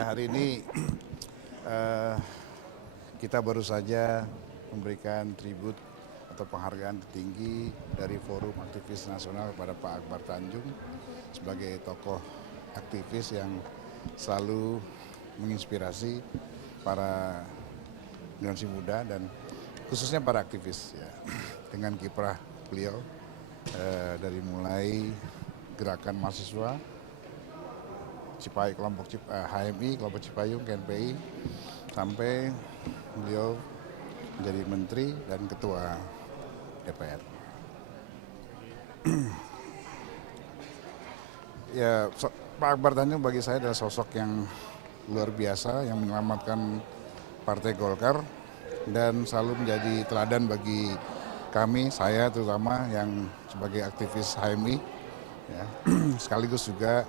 Ya, hari ini eh, kita baru saja memberikan tribut atau penghargaan tertinggi dari Forum Aktivis Nasional kepada Pak Akbar Tanjung sebagai tokoh aktivis yang selalu menginspirasi para generasi muda dan khususnya para aktivis ya, dengan kiprah beliau dari mulai gerakan mahasiswa kelompok HMI, kelompok Cipayung, KNPI, sampai beliau menjadi menteri dan ketua DPR. Ya, Pak Akbar Tanjung bagi saya adalah sosok yang luar biasa yang menyelamatkan Partai Golkar dan selalu menjadi teladan bagi kami, saya terutama yang sebagai aktivis HMI, ya. Sekaligus juga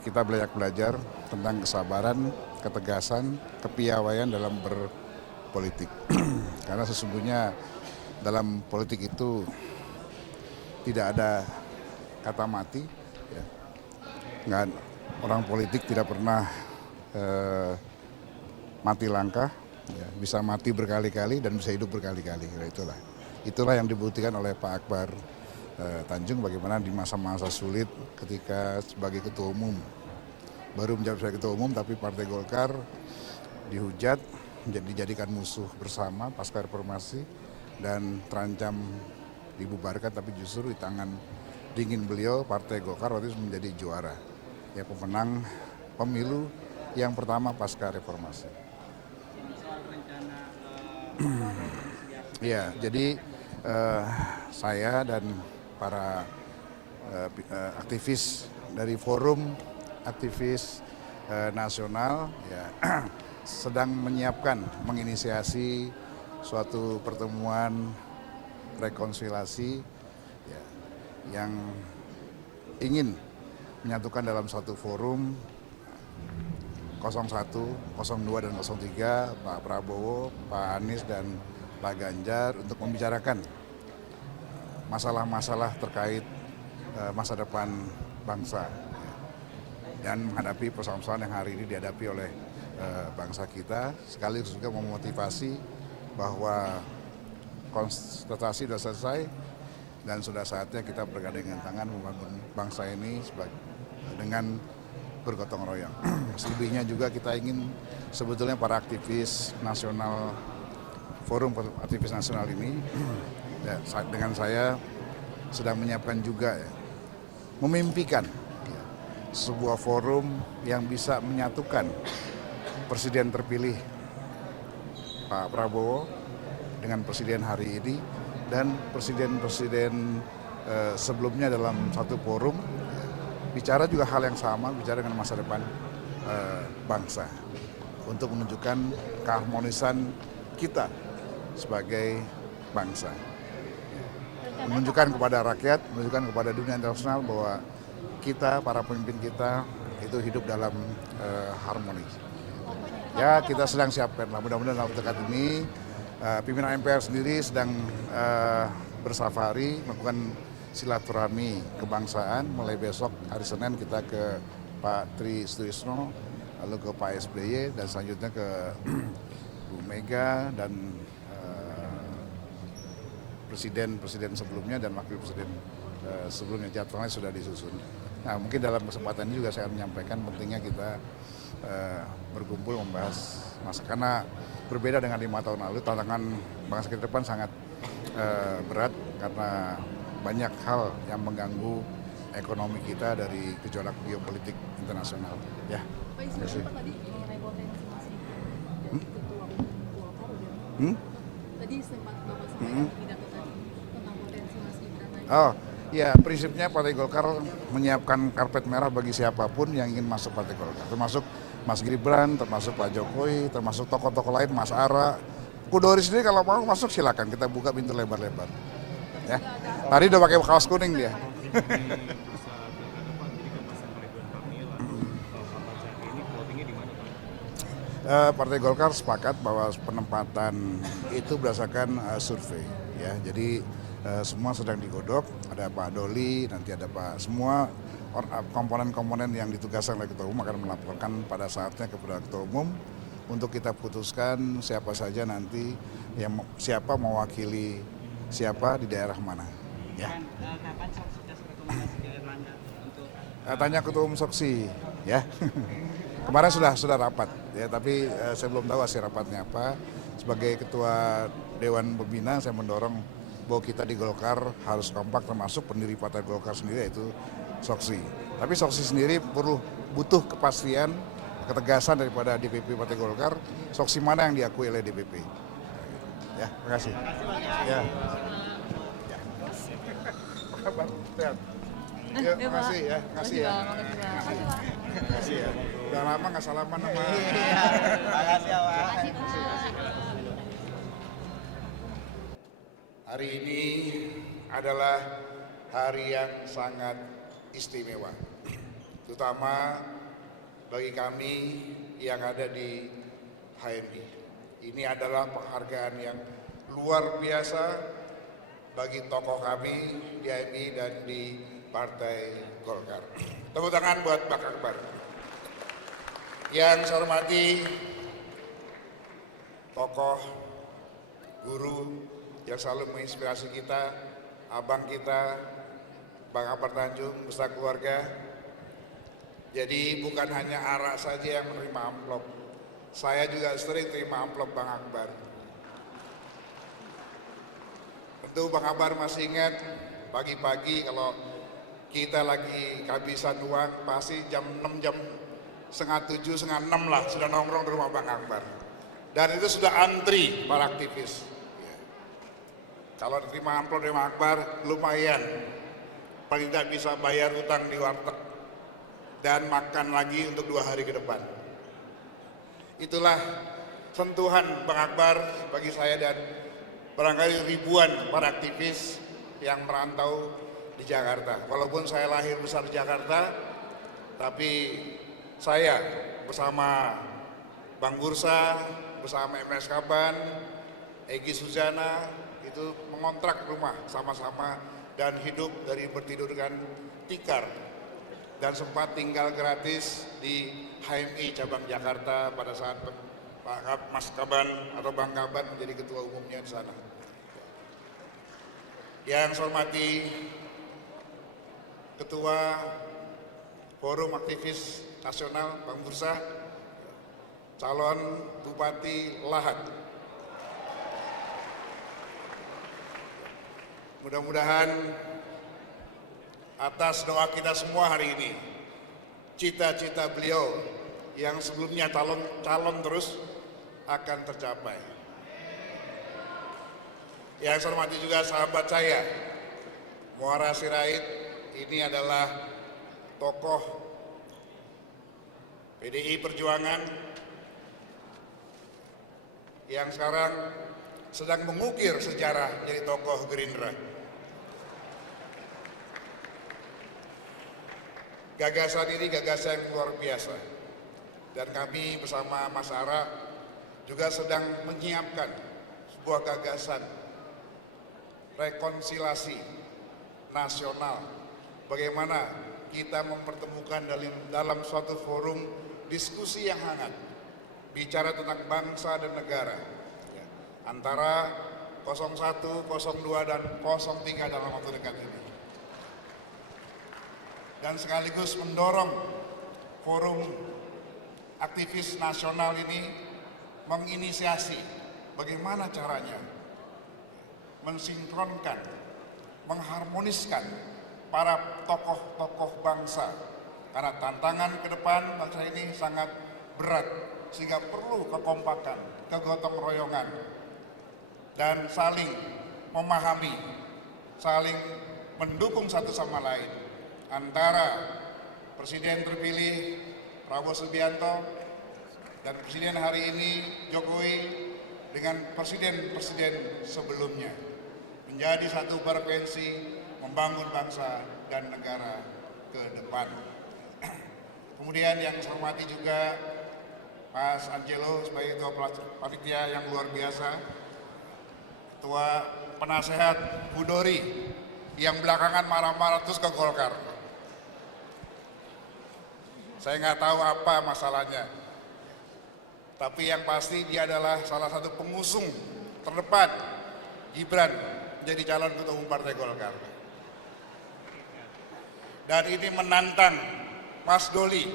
kita belajar tentang kesabaran, ketegasan, kepiawaian dalam berpolitik. Karena sesungguhnya dalam politik itu tidak ada kata mati. Ya. Nggak, orang politik tidak pernah mati langkah, ya. Bisa mati berkali-kali dan bisa hidup berkali-kali. Itulah yang dibuktikan oleh Pak Akbar Tanjung, bagaimana di masa-masa sulit ketika sebagai ketua umum, baru menjabat sebagai ketua umum, tapi Partai Golkar dihujat, dijadikan musuh bersama pasca reformasi dan terancam dibubarkan, tapi justru di tangan dingin beliau Partai Golkar waktu itu menjadi juara, ya, pemenang pemilu yang pertama pasca reformasi. Ya, jadi saya dan para aktivis dari Forum Aktivis Nasional ya, sedang menyiapkan, menginisiasi suatu pertemuan rekonsiliasi ya, yang ingin menyatukan dalam suatu forum 01, 02, dan 03, Pak Prabowo, Pak Anies, dan Pak Ganjar untuk membicarakan masalah-masalah terkait masa depan bangsa dan menghadapi persoalan-persoalan yang hari ini dihadapi oleh bangsa kita, sekaligus juga memotivasi bahwa konsultasi sudah selesai dan sudah saatnya kita bergandengan tangan membangun bangsa ini dengan bergotong royong. Selebihnya juga kita ingin sebetulnya para aktivis nasional, Forum Aktivis Nasional ini ya, dengan saya sedang menyiapkan juga ya, memimpikan ya, sebuah forum yang bisa menyatukan Presiden terpilih Pak Prabowo dengan Presiden hari ini dan Presiden-Presiden sebelumnya dalam satu forum ya, bicara juga hal yang sama, bicara dengan masa depan bangsa untuk menunjukkan keharmonisan kita sebagai bangsa, menunjukkan kepada rakyat, menunjukkan kepada dunia internasional bahwa kita, para pemimpin kita itu hidup dalam harmoni. Ya, kita sedang siapkan, mudah-mudahan dalam dekat ini pimpinan MPR sendiri sedang bersafari melakukan silaturahmi kebangsaan. Mulai besok hari Senin kita ke Pak Tri Sutrisno, lalu ke Pak SBY, dan selanjutnya ke Bu Mega dan presiden sebelumnya dan wakil presiden sebelumnya. Jadwalnya sudah disusun. Nah, mungkin dalam kesempatan ini juga saya menyampaikan pentingnya kita berkumpul membahas karena berbeda dengan 5 tahun lalu, tantangan bangsa kita depan sangat berat karena banyak hal yang mengganggu ekonomi kita dari gejolak geopolitik internasional. Ya. Terima kasih. Tadi sempat Bapak sampaikan pidato tadi tentang potensi Mas Gibran tadi. Oh, ya, prinsipnya Partai Golkar menyiapkan karpet merah bagi siapapun yang ingin masuk Partai Golkar, termasuk Mas Gibran, termasuk Pak Jokowi, termasuk tokoh-tokoh lain, Mas Ara. Kudori sendiri kalau mau masuk silakan, kita buka pintu lebar-lebar. Ya. Tadi udah pakai kaos kuning dia. Partai Golkar sepakat bahwa penempatan itu berdasarkan survei, ya. Jadi semua sedang digodok, ada Pak Doli, nanti ada Pak, semua komponen-komponen yang ditugaskan oleh Ketua Umum akan melaporkan pada saatnya kepada Ketua Umum untuk kita putuskan siapa saja nanti yang siapa mewakili siapa di daerah mana. Ya. Kapan sudah berkomunikasi ke Erlangga untuk Tanya Ketua Umum Soksi, ya. Kemarin sudah rapat, ya, tapi saya belum tahu hasil rapatnya apa. Sebagai Ketua Dewan Pembina, saya mendorong bahwa kita di Golkar harus kompak, termasuk pendiri Partai Golkar sendiri, yaitu Soksi. Tapi Soksi sendiri butuh kepastian, ketegasan daripada DPP Partai Golkar, Soksi mana yang diakui oleh DPP. Ya, terima kasih. Ya. Ya, terima kasih ya. Makasih ya. Makasih ya. Udah lama nggak salaman sama. Makasih ya, Pak. Hari ini adalah hari yang sangat istimewa, terutama bagi kami yang ada di HMI. Ini adalah penghargaan yang luar biasa bagi tokoh kami di HMI dan di Partai Golkar. Tepuk tangan buat Pak Akbar. Yang saya hormati tokoh, guru yang selalu menginspirasi kita, abang kita, Bang Akbar Tanjung beserta keluarga. Jadi bukan hanya Ara saja yang menerima amplop, saya juga sering terima amplop Bang Akbar. Tentu Bang Akbar masih ingat pagi-pagi kalau kita lagi kehabisan uang, pasti jam 6, jam setengah 7, setengah 6 lah sudah nongkrong di rumah Bang Akbar. Dan itu sudah antri para aktivis. Kalau diterima amplop dari Bang Akbar, lumayan. Paling tidak bisa bayar utang di warteg dan makan lagi untuk 2 hari ke depan. Itulah sentuhan Bang Akbar bagi saya dan barangkali ribuan para aktivis yang merantau di Jakarta. Walaupun saya lahir besar di Jakarta, tapi saya bersama Bang Bursa, bersama MS Kaban, Egy Suzana, itu mengontrak rumah sama-sama dan hidup dari bertidurkan tikar. Dan sempat tinggal gratis di HMI cabang Jakarta pada saat Pak Mas Kaban atau Bang Kaban menjadi ketua umumnya di sana. Yang saya hormati Ketua Forum Aktivis Nasional Bang Bursa, calon Bupati Lahat. Mudah-mudahan atas doa kita semua hari ini, cita-cita beliau yang sebelumnya calon terus akan tercapai. Yang saya hormati juga sahabat saya, Muara Sirait, ini adalah tokoh PDI Perjuangan yang sekarang sedang mengukir sejarah jadi tokoh Gerindra. Gagasan ini gagasan yang luar biasa. Dan kami bersama Mas Ara juga sedang menyiapkan sebuah gagasan rekonsiliasi nasional. Bagaimana kita mempertemukan dalam suatu forum diskusi yang hangat, bicara tentang bangsa dan negara, antara 01, 02, dan 03 dalam waktu dekat ini. Dan sekaligus mendorong forum aktivis nasional ini menginisiasi bagaimana caranya mensinkronkan, mengharmoniskan para tokoh-tokoh bangsa. Karena tantangan ke depan bangsa ini sangat berat, sehingga perlu kekompakan, kegotong royongan, dan saling memahami, saling mendukung satu sama lain antara Presiden terpilih Prabowo Subianto dan Presiden hari ini Jokowi dengan presiden-presiden sebelumnya, menjadi satu frekuensi membangun bangsa dan negara ke depan. Kemudian yang saya hormati juga Mas Angelo sebagai ketua panitia yang luar biasa, ketua penasehat Bu Dori yang belakangan marah-marah terus ke Golkar. Saya nggak tahu apa masalahnya. Tapi yang pasti dia adalah salah satu pengusung terdepan Gibran menjadi calon ketua umum Partai Golkar. Dan ini menantang Mas Doli.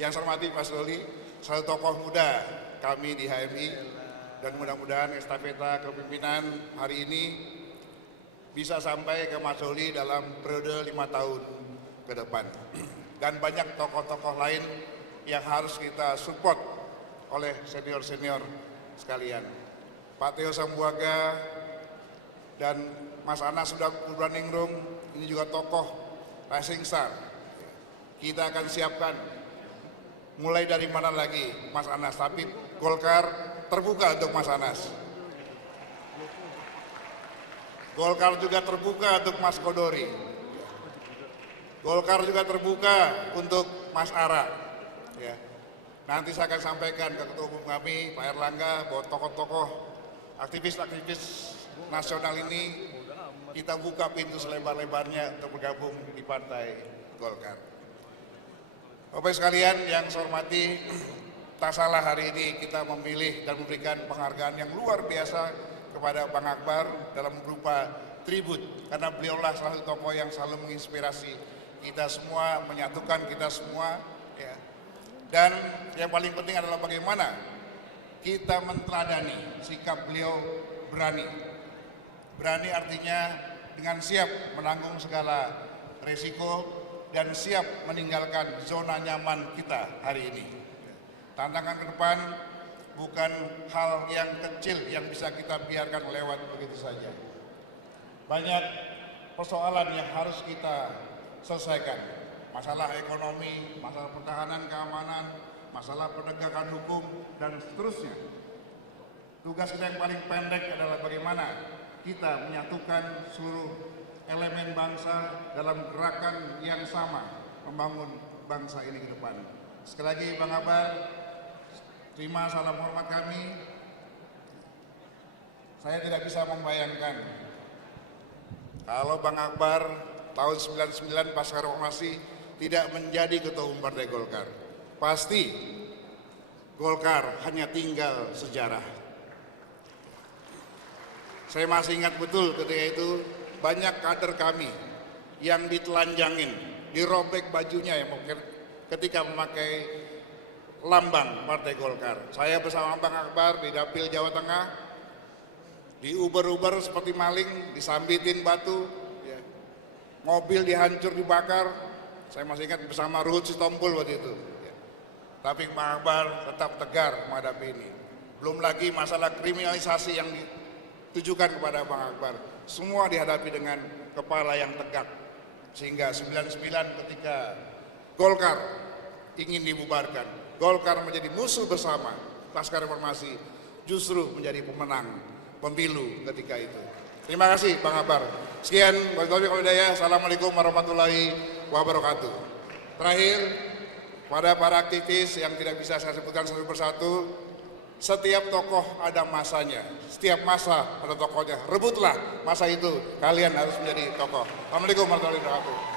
Yang saya hormati Mas Doli, salah satu tokoh muda kami di HMI, dan mudah-mudahan estafeta kepemimpinan hari ini bisa sampai ke Mas Doli dalam periode 5 tahun ke depan. Dan banyak tokoh-tokoh lain yang harus kita support oleh senior-senior sekalian. Pak Teo Sambuaga dan Mas Anas sudah Purbaningrum, ini juga tokoh rising star. Kita akan siapkan mulai dari mana lagi Mas Anas, tapi Golkar terbuka untuk Mas Anas. Golkar juga terbuka untuk Mas Kodori. Golkar juga terbuka untuk Mas Ara. Ya. Nanti saya akan sampaikan ke ketua umum kami, Pak Erlangga, bahwa tokoh-tokoh aktivis-aktivis nasional ini kita buka pintu selebar-lebarnya untuk bergabung di Partai Golkar. Bapak sekalian yang saya hormati, tak salah hari ini kita memilih dan memberikan penghargaan yang luar biasa kepada Bang Akbar dalam berupa tribut, karena beliaulah salah satu tokoh yang selalu menginspirasi kita semua, menyatukan kita semua, ya. Dan yang paling penting adalah bagaimana kita menteladani sikap beliau berani. Berani artinya dengan siap menanggung segala resiko dan siap meninggalkan zona nyaman kita hari ini. Tantangan ke depan bukan hal yang kecil yang bisa kita biarkan lewat begitu saja. Banyak persoalan yang harus kita selesaikan. Masalah ekonomi, masalah pertahanan keamanan, masalah penegakan hukum, dan seterusnya. Tugas kita yang paling pendek adalah bagaimana kita menyatukan seluruh elemen bangsa dalam gerakan yang sama membangun bangsa ini ke depan. Sekali lagi Bang Akbar, terima salam hormat kami. Saya tidak bisa membayangkan kalau Bang Akbar tahun 99 pasca reformasi tidak menjadi ketua umum Partai Golkar. Pasti Golkar hanya tinggal sejarah. Saya masih ingat betul ketika itu banyak kader kami yang ditelanjangin, dirobek bajunya ya mungkin ketika memakai lambang Partai Golkar. Saya bersama Bang Akbar di Dapil Jawa Tengah, di Uber-Uber seperti maling, disambitin batu, ya. Mobil dihancur, dibakar. Saya masih ingat bersama Ruhut Sitompul waktu itu. Ya. Tapi Bang Akbar tetap tegar menghadapi ini. Belum lagi masalah kriminalisasi yang ditujukan kepada Bang Akbar. Semua dihadapi dengan kepala yang tegak. Sehingga 99 ketika Golkar ingin dibubarkan, Golkar menjadi musuh bersama pasca reformasi, justru menjadi pemenang pemilu ketika itu. Terima kasih Bang Akbar. Sekian, Assalamualaikum warahmatullahi wabarakatuh. Terakhir, pada para aktivis yang tidak bisa saya sebutkan satu persatu, setiap tokoh ada masanya, setiap masa ada tokohnya. Rebutlah masa itu, kalian harus menjadi tokoh. Assalamualaikum warahmatullahi wabarakatuh.